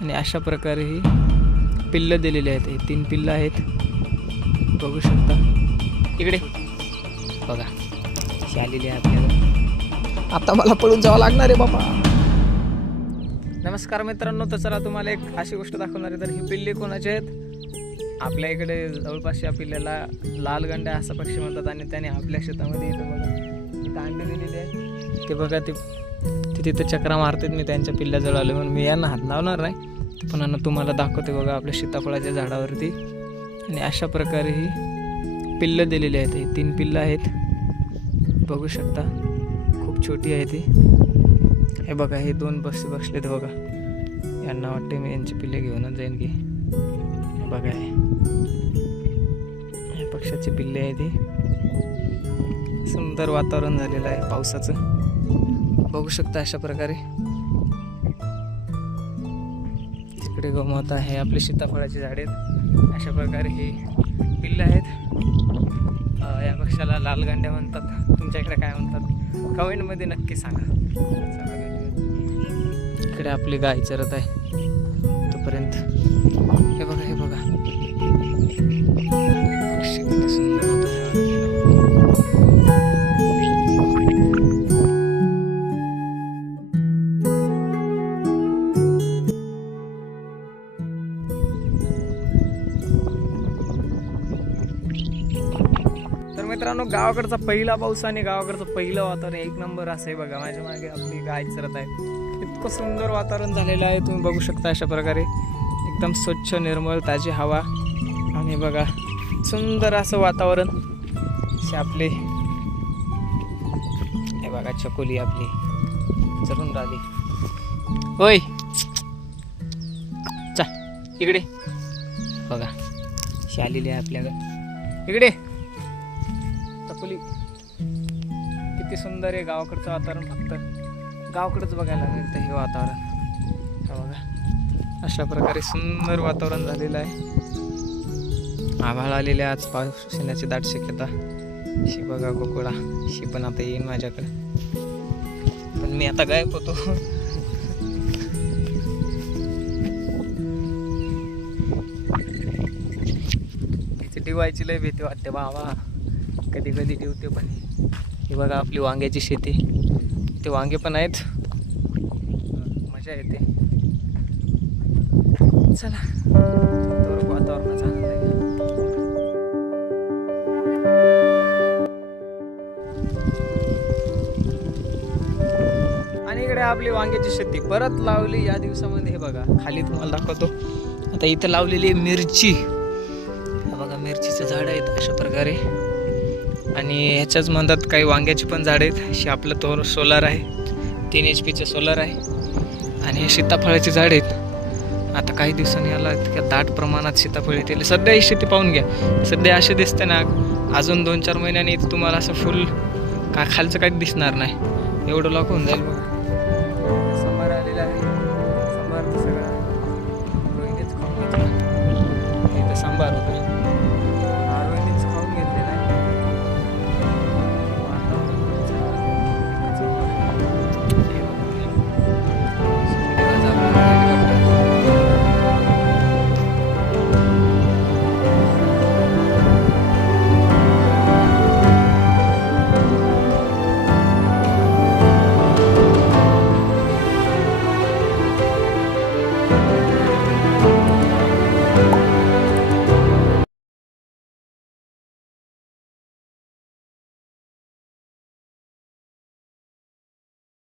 आणि अशा प्रकारे ही पिल्लं दिलेली आहेत. हे 3 पिल्लं आहेत, बघू शकता. इकडे बघा, शी आलेली आहे आपल्याला. आता मला पळून जावं लागणार आहे बाबा. नमस्कार मित्रांनो, तर चला तुम्हाला एक अशी गोष्ट दाखवणार आहे. तर ही पिल्ली कोणाची आहेत? आपल्या इकडे जवळपास या पिल्ल्याला लाल गंड्या असा पक्षी म्हणतात आणि त्याने आपल्या शेतामध्ये इथं बघा इथं अंडे दिलेली आहे. ते बघा ते तिथं चक्रा मारतात. मी त्यांच्या पिल्ल्याजवळ आलो म्हणून मी यांना हात लावणार नाही, पण तुम्हाला दाखवते बघा आपल्या सीताफळाच्या झाडावरती. आणि अशा प्रकारे ही पिल्लं दिलेली आहेत. हे 3 पिल्लं आहेत, बघू शकता. खूप छोटी आहे ती. हे बघा, हे 2 बसलेत बघा. यांना वाटते मी यांची पिल्ले घेऊनच जाईन की. बघा हे पक्ष्याची पिल्ले आहे ती. सुंदर वातावरण झालेलं आहे पावसाचं, बघू शकता. अशा प्रकारे इकडे गमत आहे आपले सीताफळाचे झाड आहेत. अशा प्रकारे हे पिल्लं आहेत. या पक्षाला लाल गांड्या म्हणतात. तुमच्या इकडे काय म्हणतात कमेंटमध्ये नक्की सांगा. इकडे आपली गाय चरत आहे तोपर्यंत. हे बघा, हे बघा पक्षी किती सुंदर होतं. तर मित्रांनो, गावाकडचा पहिला पाऊस आणि गावाकडचं पहिलं वातावरण एक नंबर असं आहे बघा. माझ्या मागे आपली गाय चरत आहे. इतकं सुंदर वातावरण झालेलं आहे, तुम्ही बघू शकता. अशा प्रकारे एकदम स्वच्छ निर्मळ ताजी हवा आणि बघा सुंदर असं वातावरण. असे आपले हे बघा चकोली आपली चरून राहिली. होय चा इकडे बघा, शी आलेली आहे आपल्याकडे. इकडे चकोली. किती सुंदर आहे गावाकडचं वातावरण. फक्त गावाकडेच बघायला मिळतं हे वातावरण. बघा अशा प्रकारे सुंदर वातावरण झालेलं आहे. आभाळ आलेले आज, पाऊस येण्याची दाट शक्यता. शी बघा गोकुळा, शी पण आता येईन माझ्याकडे, पण मी आता गायब होतो. तिथे डिवायची लय भीती वाटते बाबा, कधी कधी डिवते. पण हे बघा आपली वांग्याची शेती, ते वांगे पण आहेत, मजा येते. चला वातावरणाचा आनंद घ्या. आणि इकडे आपली वांग्याची शेती परत लावली या दिवसामध्ये. हे बघा खाली तुम्हाला दाखवतो. आता इथं लावलेली मिरची, बघा मिरचीचं झाड आहेत अशा प्रकारे. आणि ह्याच्याच म्हणतात काही वांग्याची पण झाड आहेत. अशी आपलं तो सोलार आहे, 3 HP सोलार आहे. आणि हे सीताफळाचे झाड आहेत. आता काही दिवसांनी याला इतक्या दाट प्रमाणात सीताफळ येतील. सध्या ही शेती पाहून घ्या. सध्या असे दिसते ना, अजून 2-4 महिन्यांनी तुम्हाला असं फुल का खालचं काहीच दिसणार नाही, एवढं लॉक होऊन जाईल. बघा सांबार आलेला आहे. सांबार सगळा रोहिणीच खाऊन घेतला. इथं सांबार होता, रोहिणीच खाऊन घेतलेला आहे.